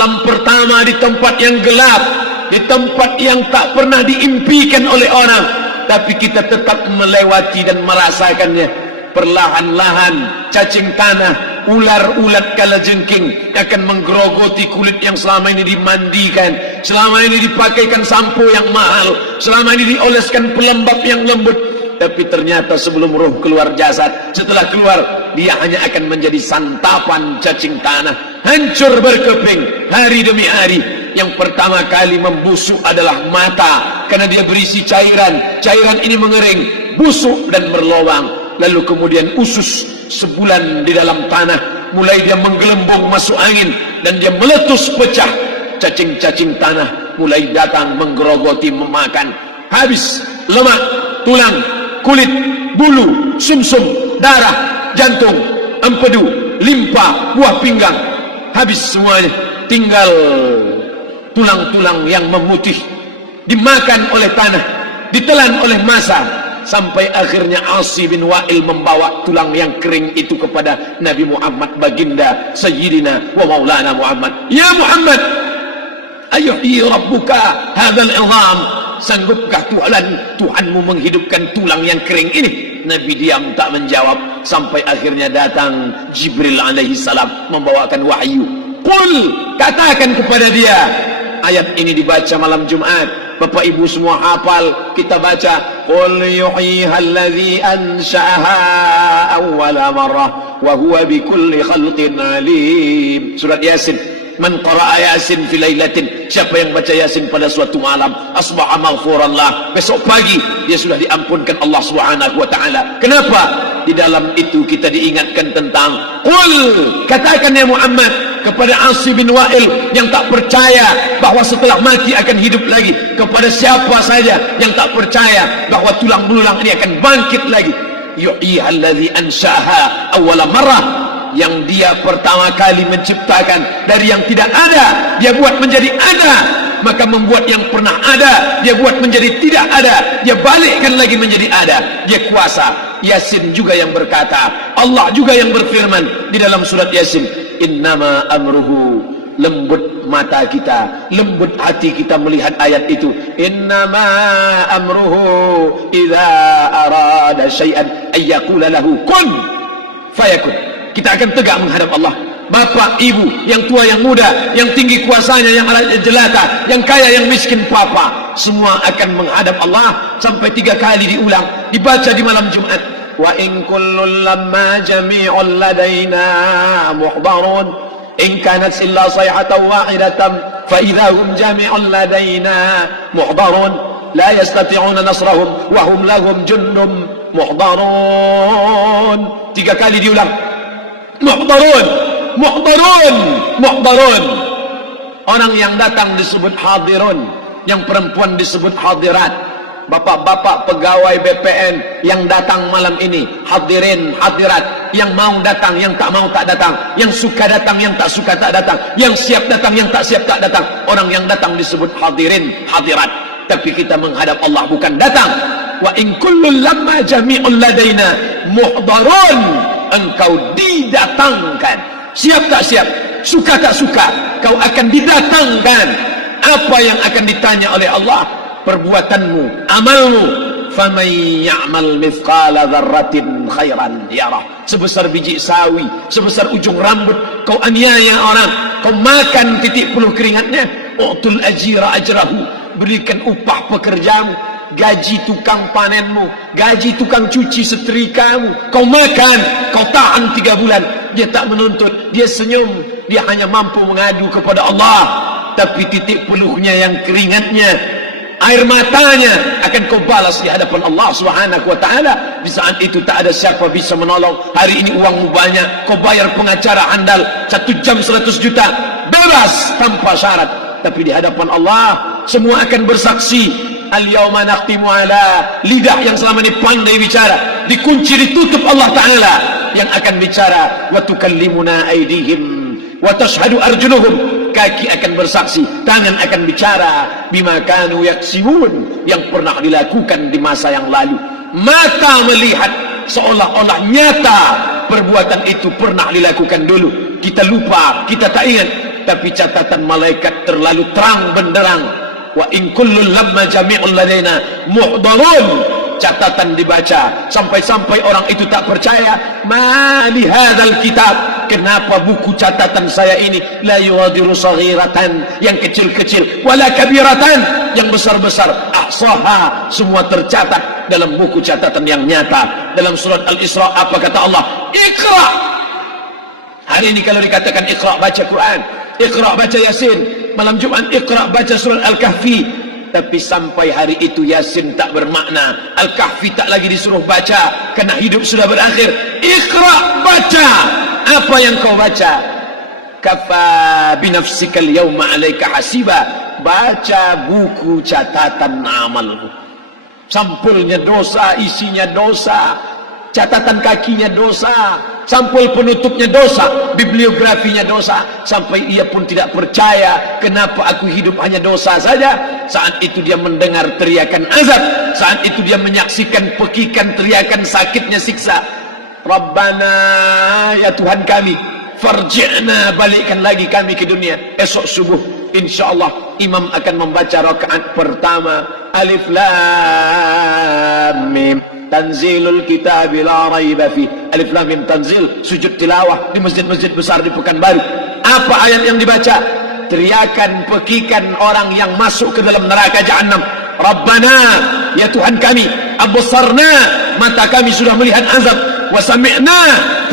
malam pertama di tempat yang gelap, di tempat yang tak pernah diimpikan oleh orang, tapi kita tetap melewati dan merasakannya. Perlahan-lahan cacing tanah, ular-ulat kalajengking akan menggerogoti kulit yang selama ini dimandikan, selama ini dipakaikan sampo yang mahal, selama ini dioleskan pelembab yang lembut. Tapi ternyata sebelum roh keluar jasad, setelah keluar, dia hanya akan menjadi santapan cacing tanah, hancur berkeping hari demi hari. Yang pertama kali membusuk adalah mata, karena dia berisi cairan. Cairan ini mengering, busuk dan berlubang. Lalu kemudian usus sebulan di dalam tanah, mulai dia menggelembung masuk angin dan dia meletus pecah. Cacing-cacing tanah mulai datang menggerogoti, memakan. Habis lemak, tulang, kulit, bulu, sumsum, darah, jantung, empedu, limpa, buah pinggang. Habis semuanya, tinggal tulang-tulang yang memutih, dimakan oleh tanah, ditelan oleh massa. Sampai akhirnya Asi bin Wa'il membawa tulang yang kering itu kepada Nabi Muhammad, baginda Sayyidina wa Maulana Muhammad. Ya Muhammad, ayuhyi rabbuka hadzal izam, sanggupkah Tuhanmu menghidupkan tulang yang kering ini? Nabi diam tak menjawab, sampai akhirnya datang Jibril alaihi salam membawakan wahyu. Qul, katakan kepada dia. Ayat ini dibaca malam Jumat. Bapak Ibu semua hafal, kita baca qul yuhyiha allazi ansha'aha awwala marrah wa huwa bikulli khalqin alim. Surat Yasin. Man qara'a Yasin fi lailatin, siapa yang baca Yasin pada suatu malam, asbaha maghfuran lah, besok pagi dia sudah diampunkan Allah Subhanahu wa taala. Kenapa? Di dalam itu kita diingatkan tentang qul, katakan ya Muhammad kepada Asi bin Wa'il yang tak percaya bahwa setelah mati akan hidup lagi, kepada siapa saja yang tak percaya bahwa tulang belulang ini akan bangkit lagi. Yuhyiha allazi ansha'aha awwala marrah, yang dia pertama kali menciptakan dari yang tidak ada, dia buat menjadi ada. Maka membuat yang pernah ada, dia buat menjadi tidak ada, dia balikkan lagi menjadi ada. Dia kuasa. Yasin juga yang berkata, Allah juga yang berfirman di dalam surat Yasin, innama amruhu, lembut mata kita, lembut hati kita melihat ayat itu. Innama amruhu idza arada syai'an ayyaqula lahu kun fayakun. Kita akan tegak menghadap Allah. Bapak, ibu, yang tua, yang muda, yang tinggi kuasanya, yang jelata, yang kaya, yang miskin, papa, semua akan menghadap Allah. Sampai 3 kali diulang, dibaca di malam Jumat. Wa in kullun lamma jami'un ladaina muhdarun in kanat illa sayhatan wahidatan fa idahum jami'un ladaina muhdarun la yastati'una nasrahum wa hum lahum jundum muhdarun. 3 kali diulang. Muhdarun, muhdarun, muhdarun. Orang yang datang disebut hadirun, yang perempuan disebut hadirat. Bapak-bapak pegawai BPN yang datang malam ini, hadirin, hadirat. Yang mau datang, yang tak mau tak datang, yang suka datang, yang tak suka tak datang, yang siap datang, yang tak siap tak datang. Orang yang datang disebut hadirin, hadirat. Tapi kita menghadap Allah bukan datang. Wa in kullun lamma jami'un ladaina muhdarun. Engkau didatangkan, siap tak siap, suka tak suka, kau akan didatangkan. Apa yang akan ditanya oleh Allah? Perbuatanmu, amalmu. Faman ya'mal mithqala dzarratin khairan yarah. Sebesar biji sawi, sebesar ujung rambut, kau aniaya orang, kau makan titik puluh keringatnya. U'tul ajira ajrahu, berikan upah pekerjamu, gaji tukang panenmu, gaji tukang cuci setrikamu. Kau makan, kau tahan 3 bulan, dia tak menuntut, dia senyum, dia hanya mampu mengadu kepada Allah. Tapi titik peluhnya yang keringatnya, air matanya akan kau balas di hadapan Allah Subhanahu wa taala. Di saat itu tak ada siapa bisa menolong. Hari ini uangmu banyak, kau bayar pengacara andal 1 jam 100 juta, bebas tanpa syarat. Tapi di hadapan Allah semua akan bersaksi. Al-yawma nakhtimu ala, lidah yang selama ini pandai bicara dikunci, ditutup Allah Ta'ala yang akan bicara. Wa tukallimuna aydihim wa tashhadu arjuluhum, kaki akan bersaksi, tangan akan bicara. Bima kanu yaksibun, yang pernah dilakukan di masa yang lalu. Mata melihat seolah-olah nyata perbuatan itu pernah dilakukan dulu. Kita lupa, kita tak ingat. tapi catatan malaikat terlalu terang benderang. Wa in kullun lamma jami'un ladaina muhdarun, catatan dibaca sampai-sampai orang itu tak percaya. Ma li hadzal kitab, kenapa buku catatan saya ini la yughadiru saghiratan, yang kecil-kecil, wala kabiratan, yang besar-besar, ahsaha, semua tercatat dalam buku catatan yang nyata. Dalam surat Al-Isra apa kata Allah? Iqra. Hari ini kalau dikatakan Iqra baca Quran, Iqra baca Yasin, malam Jumat Iqra baca surat Al-Kahfi, tapi sampai hari itu Yasin tak bermakna, Al-Kahfi tak lagi disuruh baca, kerana hidup sudah berakhir. Iqra baca, apa yang kau baca? Kafa binafsikal yawma alaika hasiba, baca buku catatan amalmu. Sampulnya dosa, isinya dosa, catatan kakinya dosa, sampul penutupnya dosa, bibliografinya dosa, sampai ia pun tidak percaya kenapa aku hidup hanya dosa saja. Saat itu dia mendengar teriakan azab, saat itu dia menyaksikan pekikan teriakan sakitnya siksa. Rabbana, ya Tuhan kami, farji'na, balikkan lagi kami ke dunia. Esok subuh insyaallah imam akan membaca rakaat pertama, Alif Lam Mim, Tanzilul kitab la raiba fi. Alif Lam Mim tanzil, sujud tilawah di masjid-masjid besar di Pekanbaru. Apa ayat yang dibaca? Teriakan pekikan orang yang masuk ke dalam neraka jahanam. Rabbana, ya Tuhan kami, absarna, mata kami sudah melihat azab, wa sami'na,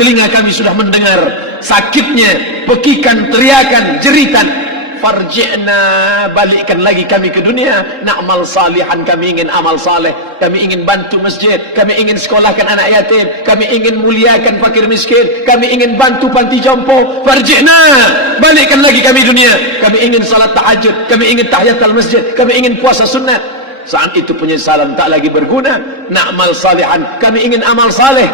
telinga kami sudah mendengar sakitnya pekikan, teriakan, jeritan. Farji'na, balikkan lagi kami ke dunia, na'mal salihan, kami ingin amal saleh, kami ingin bantu masjid, kami ingin sekolahkan anak yatim, kami ingin muliakan fakir miskin, kami ingin bantu panti jompo. Farji'na, balikkan lagi kami dunia, kami ingin salat tahajud, kami ingin tahiyatul masjid, kami ingin puasa sunnah. Saat itu penyesalan tak lagi berguna. Na'mal salihan, kami ingin amal saleh.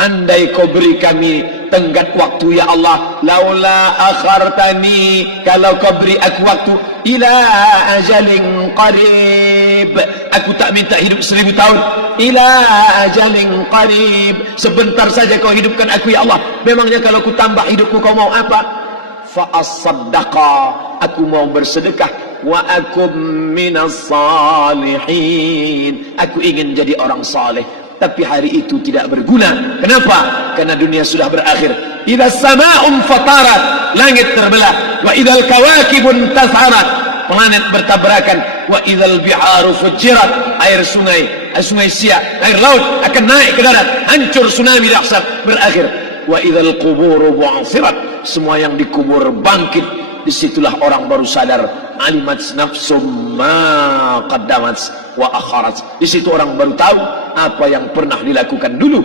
Andai kau beri kami tenggat waktu ya Allah, laula akhartani, kalau kau beri aku waktu, ila ajalin qarib, aku tak minta hidup 1000 tahun, ila ajalin qarib, sebentar saja kau hidupkan aku ya Allah. Memangnya kalau ku tambah hidupku kau mau apa? Fa as-saddaqa, aku mau bersedekah, wa akum minas salihin, aku ingin jadi orang saleh. Tapi hari itu tidak berguna. Kenapa? Karena dunia sudah berakhir. Idza sama'un fatarat, langit terbelah. Wa idzal kawakibun tasarat, planet bertabrakan. Wa idzal biharu fujirat, air sungai Siak, air laut akan naik ke darat, hancur tsunami dahsyat, berakhir. Wa idzal quburu bu'sirat, semua yang dikubur bangkit. Disitulah orang baru sadar, alimat nafsum ma qaddamat wa akharat. Di situ orang baru tahu apa yang pernah dilakukan dulu,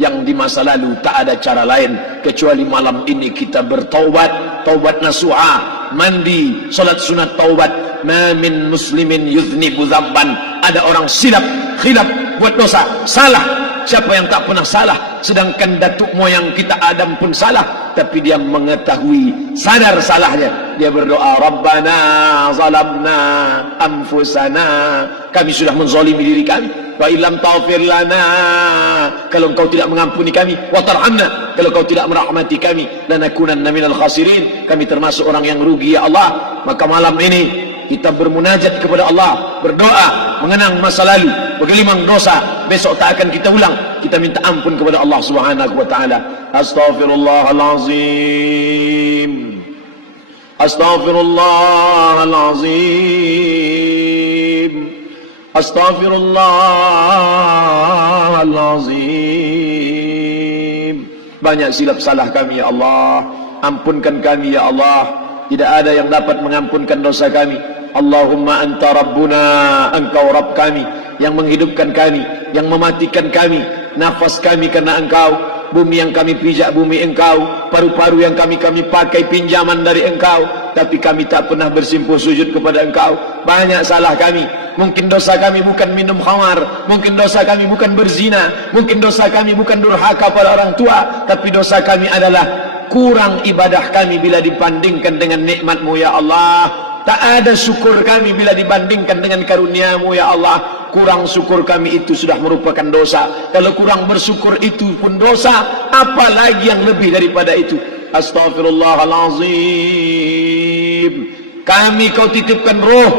yang di masa lalu tak ada cara lain kecuali malam ini kita bertaubat, taubat nasuha, mandi, salat sunat taubat. Ma min muslimin yuznibu dzamban, ada orang silap, khilaf, buat dosa, salah. Siapa yang tak pernah salah? Sedangkan datuk moyang kita Adam pun salah, tapi dia mengetahui, sadar salahnya. Dia berdoa, Rabbana zalamna anfusana, kami sudah menzalimi diri kami. Wa illam taghfir lana, kalau engkau tidak mengampuni kami, wa tarhamna, kalau engkau tidak merahmati kami, lanakunanna minal khasirin, kami termasuk orang yang rugi ya Allah. Maka malam ini kita bermunajat kepada Allah, berdoa, mengenang masa lalu, bergelimang dosa, besok tak akan kita ulang. Kita minta ampun kepada Allah Subhanahu wa taala. Astaghfirullahalazim, astaghfirullahalazim, astaghfirullahalazim. Banyak silap salah kami ya Allah, ampunkan kami ya Allah. Tidak ada yang dapat mengampunkan dosa kami. Allahumma anta rabbuna, engkau Rabb kami, yang menghidupkan kami, yang mematikan kami, nafas kami karena engkau, bumi yang kami pijak bumi engkau, paru-paru yang kami pakai pinjaman dari engkau, tapi kami tak pernah bersimpuh sujud kepada engkau. Banyak salah kami. Mungkin dosa kami bukan minum khamar, mungkin dosa kami bukan berzina, mungkin dosa kami bukan durhaka pada orang tua, tapi dosa kami adalah kurang ibadah kami bila dibandingkan dengan nikmat-Mu ya Allah. Tak ada syukur kami bila dibandingkan dengan karunia-Mu ya Allah. Kurang syukur kami itu sudah merupakan dosa. Kalau kurang bersyukur itu pun dosa, apalagi yang lebih daripada itu. Astaghfirullahalazim. Kami kau titipkan roh,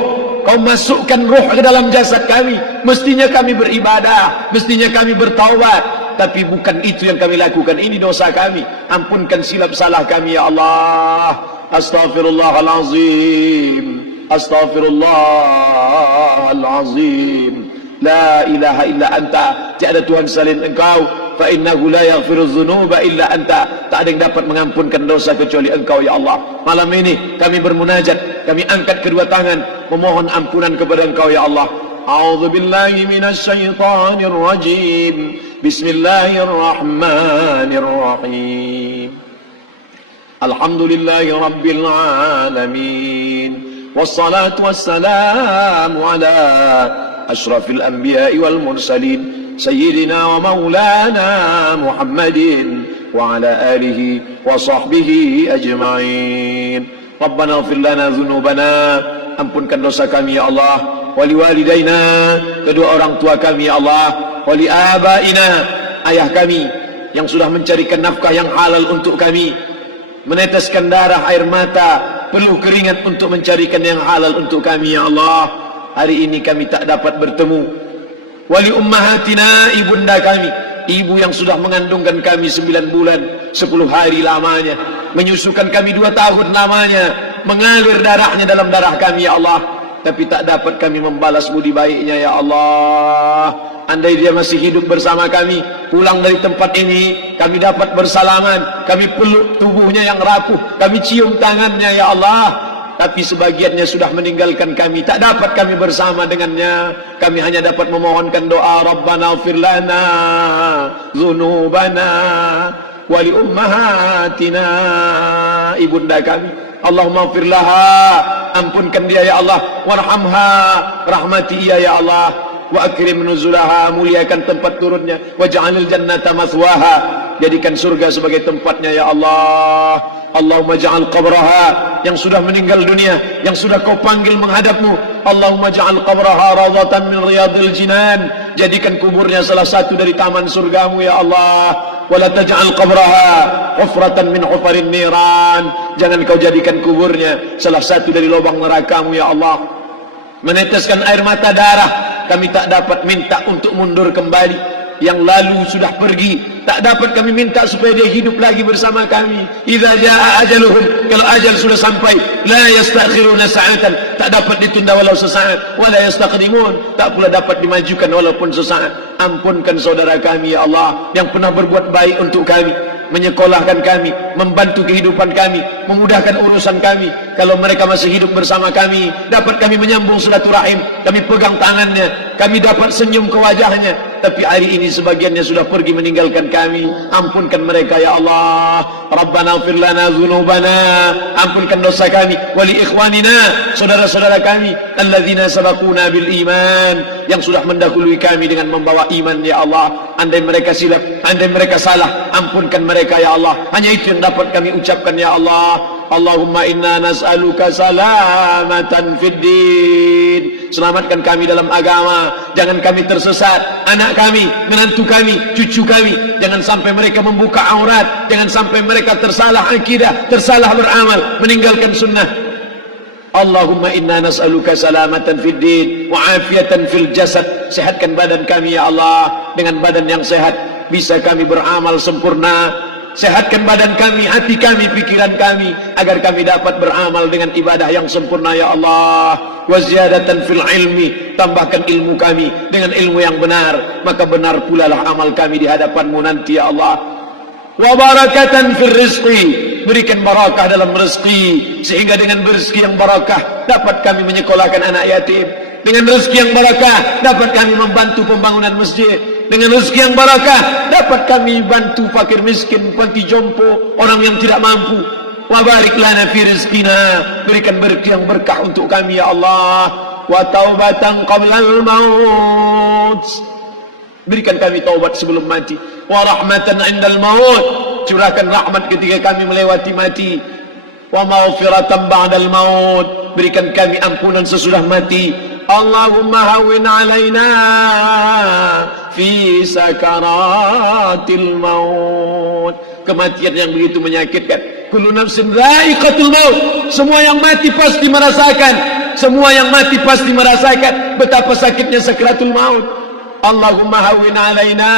kau masukkan roh ke dalam jasad kami. Mestinya kami beribadah, mestinya kami bertaubat, tapi bukan itu yang kami lakukan. Ini dosa kami. Ampunkan silap salah kami ya Allah. Astaghfirullahalazim. Astaghfirullahalazim. La ilaha illa anta, tiada Tuhan selain engkau. Fa innahu la yaghfiru dzunuba illa anta, tak ada yang dapat mengampunkan dosa kecuali engkau ya Allah. Malam ini kami bermunajat, kami angkat kedua tangan memohon ampunan kepada engkau ya Allah. A'udzu billahi minasyaitonir rajim. Bismillahirrahmanirrahim. Alhamdulillahi rabbil alamin. Wassalatu wassalamu ala ashrafil anbiya'i wal mursalin Sayyidina wa maulana Muhammadin wa ala alihi wa sahbihi ajma'in. Rabbana ighfir lana dhunubana, ampunkan dosa kami ya Allah. Wali walidaina, kedua orang tua kami ya Allah. Wali abaina, ayah kami yang sudah mencarikan nafkah yang halal untuk kami, meneteskan darah air mata, peluh keringat untuk mencarikan yang halal untuk kami ya Allah. Hari ini kami tak dapat bertemu. Wali ummahatina, ibunda kami, ibu yang sudah mengandungkan kami 9 bulan 10 hari lamanya, menyusukan kami 2 tahun lamanya, mengalir darahnya dalam darah kami ya Allah, tapi tak dapat kami membalas budi baiknya ya Allah. Andai dia masih hidup bersama kami, pulang dari tempat ini, kami dapat bersalaman, kami peluk tubuhnya yang rapuh, kami cium tangannya ya Allah. Tapi sebagiannya sudah meninggalkan kami, tak dapat kami bersama dengannya. Kami hanya dapat memohonkan doa, Rabbana ighfir lana dzunubana wa li ummahatina, ibunda kami, Allahumma ighfir laha, ampunkan dia ya Allah, warhamha, rahmati ia ya Allah, wa akrim nuzulaha, muliakan tempat turunnya, waj'alil jannata mathwaha, jadikan surga sebagai tempatnya ya Allah. Allahumma ja'al qabraha, yang sudah meninggal dunia, yang sudah kau panggil menghadapmu, Allahumma ja'al qabraha rawdatan min riyadil jinan, jadikan kuburnya salah satu dari taman surgamu ya Allah. Wala taj'al qabraha hufratan min hufarin niran, jangan kau jadikan kuburnya salah satu dari lubang nerakamu ya Allah. Meneteskan air mata darah, kami tak dapat minta untuk mundur kembali. Yang lalu sudah pergi, tak dapat kami minta supaya dia hidup lagi bersama kami. Idza jaa ajaluhum, kalau ajal sudah sampai, la yastakhiruna sa'atan, tak dapat ditunda walau sesaat, wala yastaqdimun, tak pula dapat dimajukan walaupun sesaat. Ampunkan saudara kami ya Allah yang pernah berbuat baik untuk kami, menyekolahkan kami, membantu kehidupan kami, memudahkan urusan kami. Kalau mereka masih hidup bersama kami, dapat kami menyambung silaturahim, kami pegang tangannya, kami dapat senyum ke wajahnya. Tapi hari ini sebagiannya sudah pergi meninggalkan kami. Ampunkan mereka ya Allah. Rabbana ighfir lana dzunubana, ampunkan dosa kami, wali ikhwanina, saudara-saudara kami, alladzina sabaquna bil iman, yang sudah mendahului kami dengan membawa iman ya Allah. Andai mereka silap, andai mereka salah, ampunkan mereka ya Allah. Hanya itu yang dapat kami ucapkan ya Allah. Allahumma inna nas'aluka salamatan fid din, selamatkan kami dalam agama, jangan kami tersesat, anak kami, menantu kami, cucu kami, jangan sampai mereka membuka aurat, jangan sampai mereka tersalah akidah, tersalah beramal, meninggalkan sunnah. Allahumma inna nas'aluka salamatan fid din wa afiatan fil jasad, sehatkan badan kami ya Allah, dengan badan yang sehat bisa kami beramal sempurna. Sehatkan badan kami, hati kami, pikiran kami, agar kami dapat beramal dengan ibadah yang sempurna ya Allah. Wa ziyadatan fil ilmi, tambahkan ilmu kami dengan ilmu yang benar, maka benar pula lah amal kami di hadapan-Mu nanti ya Allah. Wa barakatan fil rizqi, berikan barakah dalam rezeki, sehingga dengan rezeki yang barakah dapat kami menyekolahkan anak yatim. Dengan rezeki yang barakah dapat kami membantu pembangunan masjid. Dengan rezeki yang barakah dapat kami bantu fakir miskin, panti jompo, orang yang tidak mampu. Wa barik lana fi rizqina, berikan berkah yang berkah untuk kami ya Allah. Wa taubatan qablal maut, berikan kami taubat sebelum mati. Wa rahmatan indal maut, curahkan rahmat ketika kami melewati mati. Wa maghfiratan ba'dal maut, berikan kami ampunan sesudah mati. Allahumma hawwin alaina fi sakaratil maut, kematian yang begitu menyakitkan, kullu nafsin dha'iqatul maut. Semua yang mati pasti merasakan, semua yang mati pasti merasakan betapa sakitnya sakratul maut. Allahumma hawwin alaina,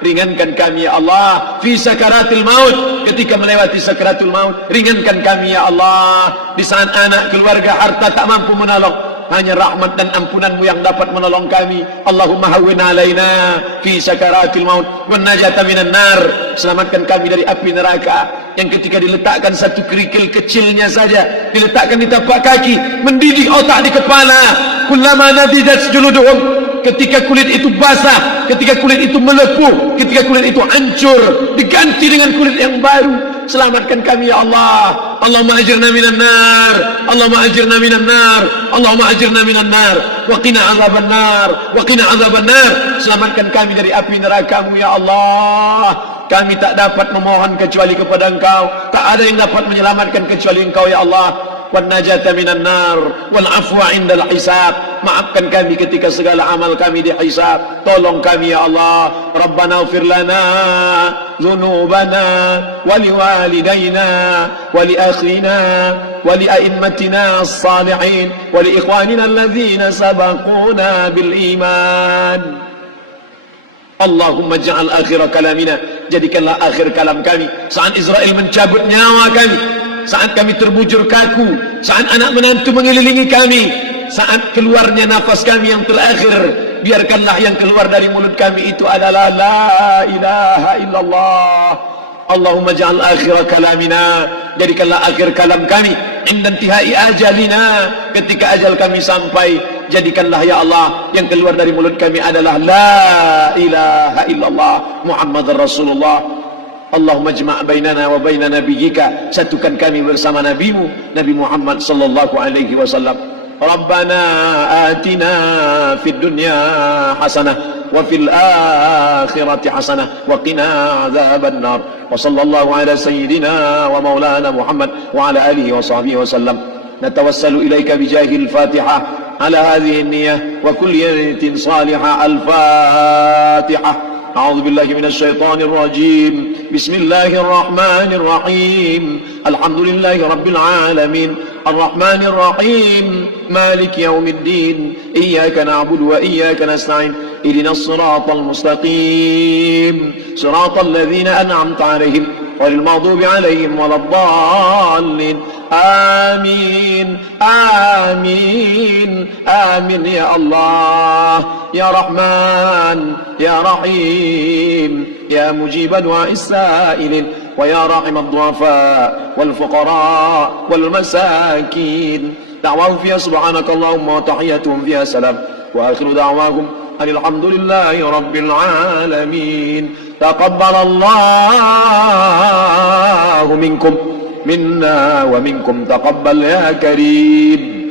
ringankan kami ya Allah fi sakaratil maut, ketika melewati sakratul maut. Ringankan kami ya Allah di saat anak, keluarga, harta tak mampu menolong, hanya rahmat dan ampunanmu yang dapat menolong kami. Allahumma hawwin alaina fi sakaratil maut wan najata minan nar, selamatkan kami dari api neraka yang ketika diletakkan satu kerikil kecilnya saja, diletakkan di tapak kaki, mendidih otak di kepala. Kullama nadidat juluduhum, ketika kulit itu basah, ketika kulit itu melepuh, ketika kulit itu hancur, diganti dengan kulit yang baru. Selamatkan kami ya Allah. Allahumma ajirna minan nar, Allahumma ajirna minan nar, Allahumma ajirna minan nar, wa qina azaban nar, wa qina azaban nar. Selamatkan kami dari api neraka-Mu ya Allah. Kami tak dapat memohon kecuali kepada Engkau, tak ada yang dapat menyelamatkan kecuali Engkau ya Allah. Wan najata minan nar wal afwa indal hisab, maafkan kami ketika segala amal kami dihisab. Tolong kami ya Allah. Rabbana ighfir lana dhunubana wa liwalidayna wa li akhina wa li a'immatina as-salihin wa li ikhwanina alladhina sabaquna bil iman. Allahumma ja'al akhir kalamina, jadikanlah akhir kalam kami saat Israel mencabut nyawa kami, saat kami terbujur kaku, saat anak menantu mengelilingi kami, saat keluarnya nafas kami yang terakhir, biarkanlah yang keluar dari mulut kami itu adalah la ilaha illallah. Allahumma ja'al akhir kalamina, jadikanlah akhir kalam kami inda intihai ajalina, ketika ajal kami sampai, jadikanlah ya Allah yang keluar dari mulut kami adalah la ilaha illallah Muhammadar Rasulullah. Allahumma jma' bainana wa baina nabiyyika, satukan kami bersama nabimu Nabi Muhammad sallallahu alaihi wasallam. Rabbana atina fid dunya hasanah wa fil akhirati hasanah wa qina adzaban nar. Wa sallallahu ala sayyidina wa maulana Muhammad wa ala alihi wa sahbihi wasallam. Natawassalu ilaika bijahil Fatihah ala hadhihi an-niyyah wa kulli niyatin salihah. Al-Fatihah. أعوذ بالله من الشيطان الرجيم. بسم الله الرحمن الرحيم. الحمد لله رب العالمين الرحمن الرحيم مالك يوم الدين إياك نعبد وإياك نستعين اهدنا الصراط المستقيم صراط الذين أنعمت عليهم غير المغضوب عليهم ولا الضالين. آمين آمين آمين يا الله يا رحمن يا رحيم يا مجيب دعاء السائلين ويا راحم الضعفاء والفقراء والمساكين. دعواهم فيها سبحانك اللهم وتحياتهم فيها سلام وآخر دعواهم أن الحمد لله رب العالمين. تقبل الله منكم منا ومنكم تقبل يا كريم.